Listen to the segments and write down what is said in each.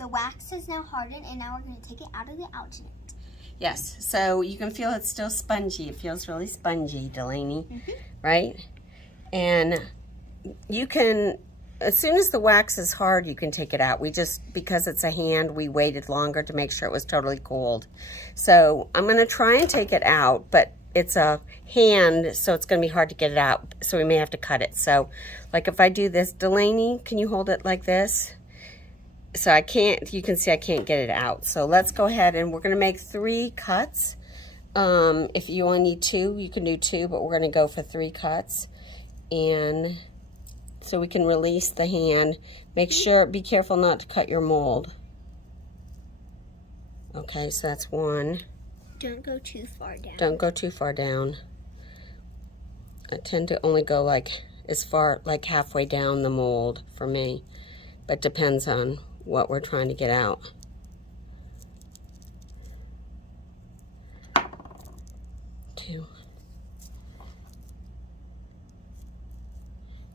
The wax is now hardened, and now we're going to take it out of the alginate. Yes, so you can feel it's still spongy. It feels really spongy, Delaney, right? And you can, as soon as the wax is hard, you can take it out. We just, because it's a hand, we waited longer to make sure it was totally cold. So I'm going to try and take it out, but it's a hand, so it's going to be hard to get it out. So we may have to cut it. So like if I do this, Delaney, can you hold it like this? So I can't, you can see I can't get it out. So let's go ahead and we're going to make 3 cuts. If you only need 2, you can do 2, but we're going to go for 3 cuts. And so we can release the hand. Make sure, be careful not to cut your mold. Okay, so that's 1. Don't go too far down. Don't go too far down. I tend to only go like as far, like halfway down the mold for me. But depends on what we're trying to get out. 2.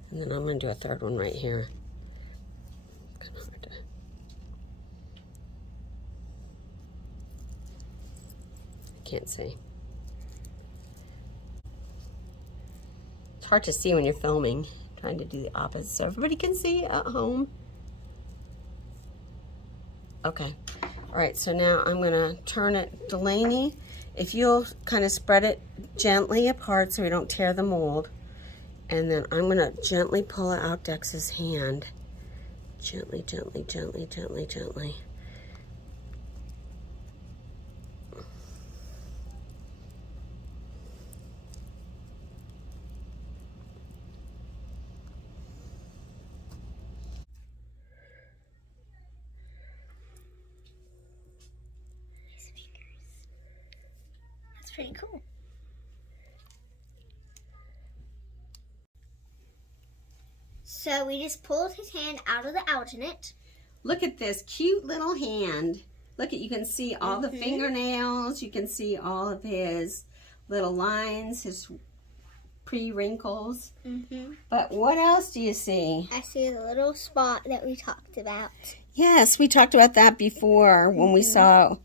And then I'm going to do a 3rd one right here. It's kind of hard to... I can't see. It's hard to see when you're filming. Trying to do the opposite so everybody can see at home. Okay. All right, so now I'm going to turn it. Delaney, if you'll kind of spread it gently apart so we don't tear the mold. And then I'm going to gently pull out Dex's hand. Gently, gently, gently, gently, gently. That's pretty cool. So we just pulled his hand out of the alginate. Look at this cute little hand. Look at, you can see all the fingernails. You can see all of his little lines, his pre-wrinkles. But what else do you see? I see the little spot that we talked about. Yes, we talked about that before when we saw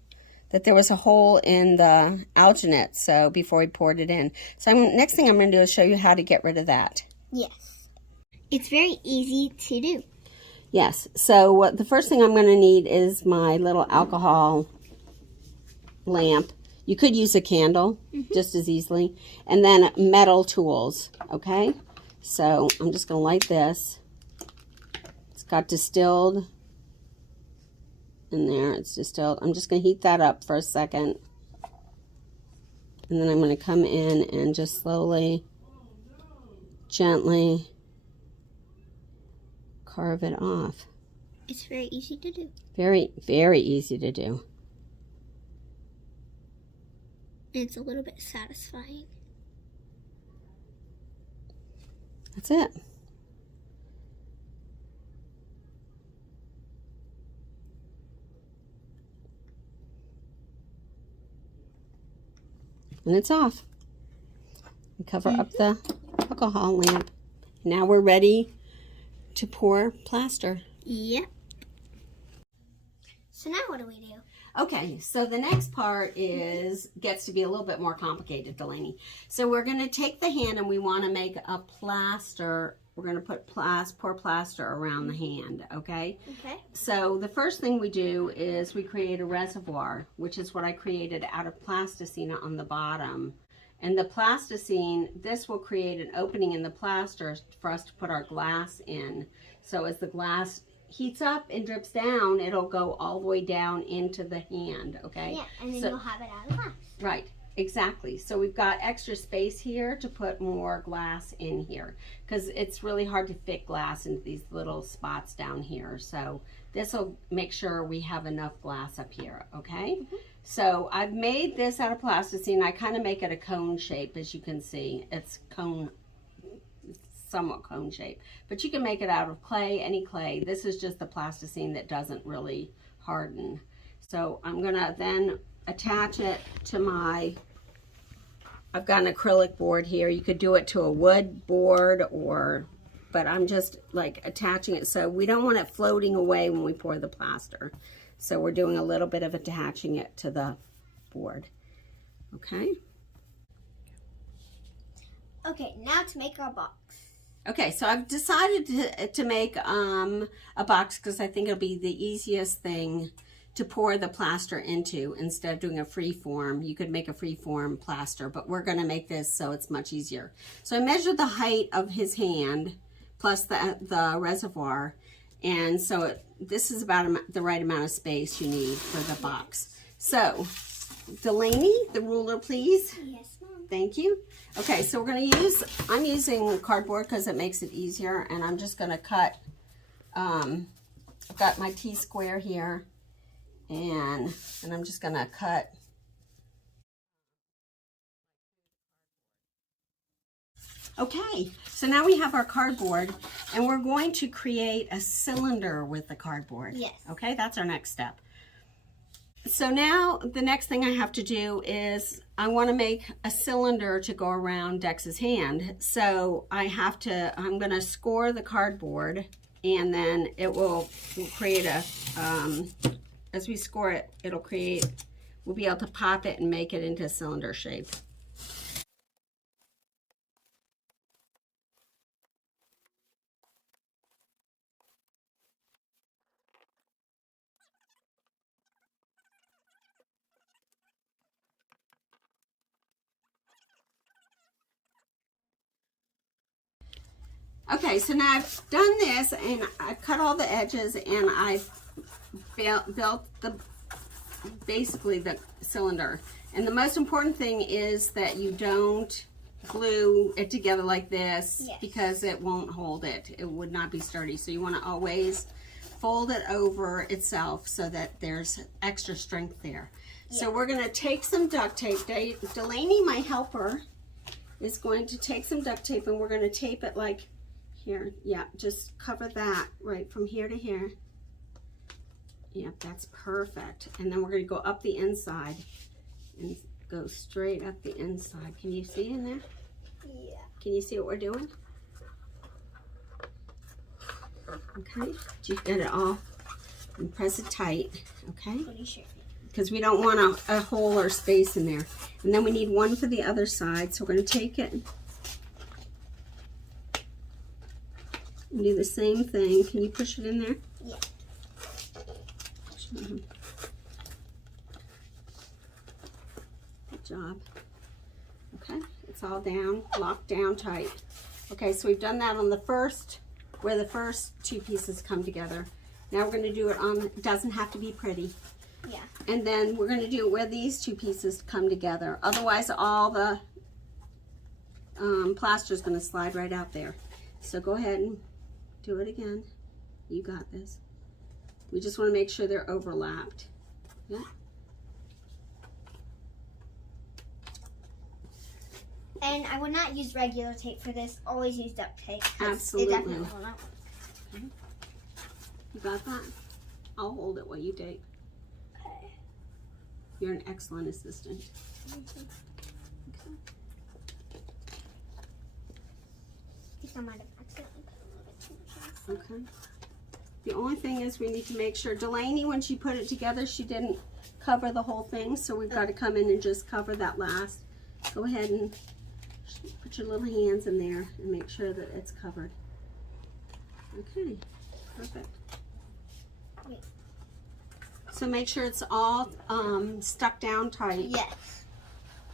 that there was a hole in the alginate, so before we poured it in. So next thing I'm going to do is show you how to get rid of that. Yes. It's very easy to do. Yes, so the first thing I'm going to need is my little alcohol lamp. You could use a candle just as easily. And then metal tools, okay? So I'm just going to light this. It's got distilled in there. It's distilled. I'm just going to heat that up for a second. And then I'm going to come in and just slowly, gently carve it off. It's very easy to do. Very, very easy to do. It's a little bit satisfying. That's it. And it's off. We cover up the alcohol lamp. Now we're ready to pour plaster. Yep. So now what do we do? Okay, so the next part gets to be a little bit more complicated, Delaney. So we're going to take the hand and we want to make a plaster. We're going to put pour plaster around the hand, okay? Okay. So the first thing we do is we create a reservoir, which is what I created out of plasticine on the bottom. And the plasticine, this will create an opening in the plaster for us to put our glass in. So as the glass heats up and drips down, it'll go all the way down into the hand, okay? Yeah, and then you'll have it out of glass. Right, exactly. So we've got extra space here to put more glass in here because it's really hard to fit glass into these little spots down here. So this will make sure we have enough glass up here, okay? So I've made this out of plasticine. I kind of make it a cone shape, as you can see. It's somewhat cone shape, but you can make it out of clay, any clay. This is just the plasticine that doesn't really harden. So I'm gonna then attach it to I've got an acrylic board here. You could do it to a wood board or but I'm just like attaching it. So we don't want it floating away when we pour the plaster. So we're doing a little bit of attaching it to the board. Okay. Okay, now to make our box. Okay, so I've decided to make a box because I think it'll be the easiest thing to pour the plaster into instead of doing a free form. You could make a free form plaster, but we're going to make this so it's much easier. So I measured the height of his hand plus the reservoir, and so this is about the right amount of space you need for the box. So Delaney, the ruler, please. Yes, Mom. Thank you. Okay, so we're going to use, I'm using cardboard because it makes it easier, and I'm just going to cut, I've got my T-square here, and I'm just going to cut. Okay, so now we have our cardboard, and we're going to create a cylinder with the cardboard. Yes. Okay, that's our next step. So now the next thing I have to do is I want to make a cylinder to go around Dex's hand. So I'm going to score the cardboard, and then it will create a, as we score it, we'll be able to pop it and make it into a cylinder shape. Okay, so now I've done this, and I've cut all the edges, and I've built basically the cylinder. And the most important thing is that you don't glue it together like this, yes, because it won't hold it. It would not be sturdy. So you want to always fold it over itself so that there's extra strength there. Yes. So we're going to take some duct tape. Delaney, my helper, is going to take some duct tape, and we're going to tape it like here. Yeah, just cover that right from here to here. Yep, that's perfect. And then we're going to go up the inside and go straight up the inside. Can you see in there? Yeah. Can you see what we're doing? Okay, you get it all and press it tight. Okay, Pretty sure. Because we don't want a hole or space in there. And then we need one for the other side. So we're going to take it and do the same thing. Can you push it in there? Yeah. Good job. Okay, it's all down, locked down tight. Okay, so we've done that on the first, where the first two pieces come together. Now we're going to do it on, it doesn't have to be pretty. Yeah. And then we're going to do it where these two pieces come together. Otherwise, all the plaster is going to slide right out there. So go ahead and do it again. You got this. We just want to make sure they're overlapped. Yeah. And I would not use regular tape for this. Always use duct tape. Absolutely. It definitely will not work. Okay. You got that? I'll hold it while you tape. Okay. You're an excellent assistant. Okay. I think I might have accidentally put a little bit too much on. Okay. The only thing is we need to make sure, Delaney, when she put it together, she didn't cover the whole thing, so we've got to come in and just cover that last. Go ahead and put your little hands in there and make sure that it's covered. Okay, perfect. Wait. So make sure it's all stuck down tight. Yes.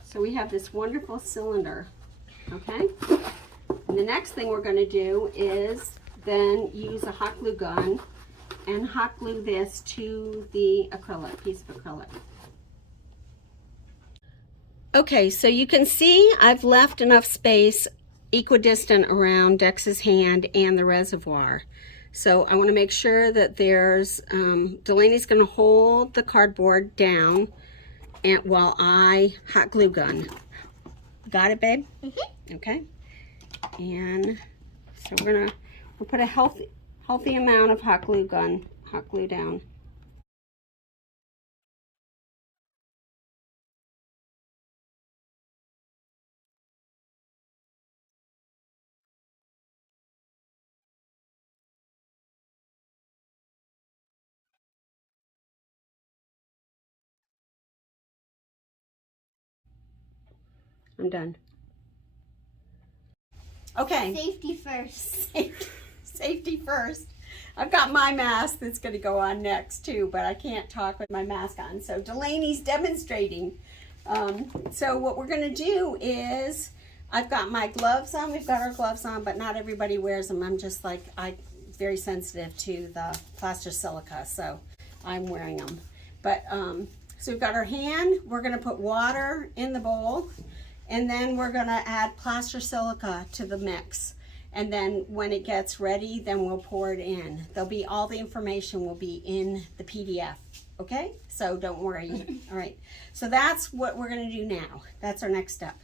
So we have this wonderful cylinder, okay? And the next thing we're going to do is then use a hot glue gun and hot glue this to the acrylic, piece of acrylic. Okay, so you can see I've left enough space equidistant around Dex's hand and the reservoir. So I want to make sure that there's, Delaney's going to hold the cardboard down and while I hot glue gun. Got it, babe? Mm-hmm. Okay. And so we'll put a healthy amount of hot glue down. I'm done. Okay. Safety first. Safety first. I've got my mask that's going to go on next too, but I can't talk with my mask on. So Delaney's demonstrating. So what we're going to do is, I've got my gloves on. We've got our gloves on, but not everybody wears them. I'm just like, I'm very sensitive to the plaster silica, so I'm wearing them. But so we've got our hand. We're going to put water in the bowl, and then we're going to add plaster silica to the mix. And then when it gets ready, then we'll pour it in. There'll be, all the information will be in the PDF, okay? So don't worry. All right, so that's what we're gonna do now. That's our next step.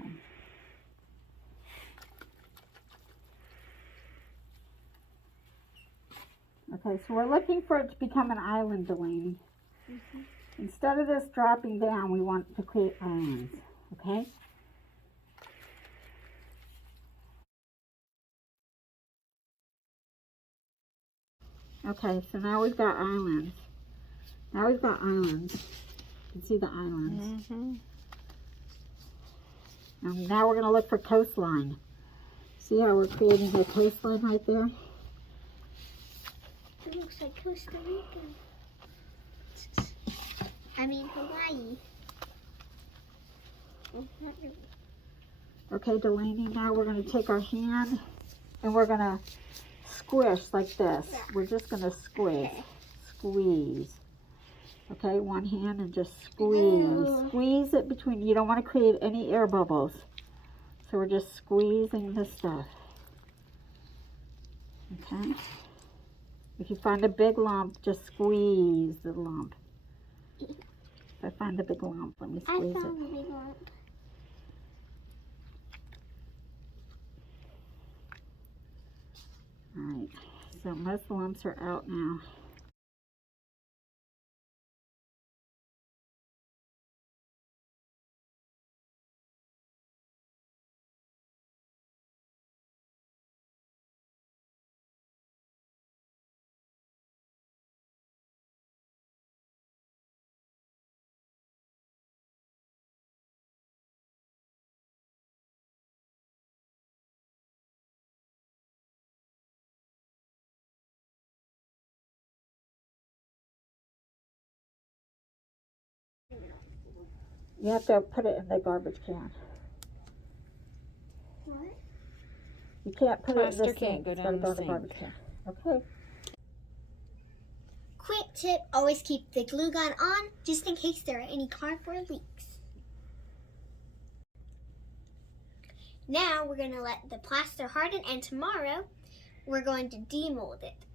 Okay. Okay, so we're looking for it to become an island, Delaney. Instead of this dropping down, we want to create islands, okay? Okay, so now we've got islands. Now we've got islands. You can see the islands. And now we're going to look for coastline. See how we're creating the coastline right there? It looks like Costa Rica. I mean Hawaii. Oh, not really. Okay, Delaney, now we're going to take our hand and we're going to squish like this. We're just going to squish. Squeeze. Okay, one hand and just squeeze. Squeeze it between. You don't want to create any air bubbles. So we're just squeezing the stuff. Okay. If you find a big lump, just squeeze the lump. If I find the big lump, let me squeeze it. I found the big lump. Alright, so most of the lumps are out now. You have to put it in the garbage can. What? You can't put it in the Plaster sink. can't go It's down gotta the go in the sink. garbage can. Okay. Quick tip, always keep the glue gun on just in case there are any cardboard leaks. Now we're going to let the plaster harden, and tomorrow we're going to demold it.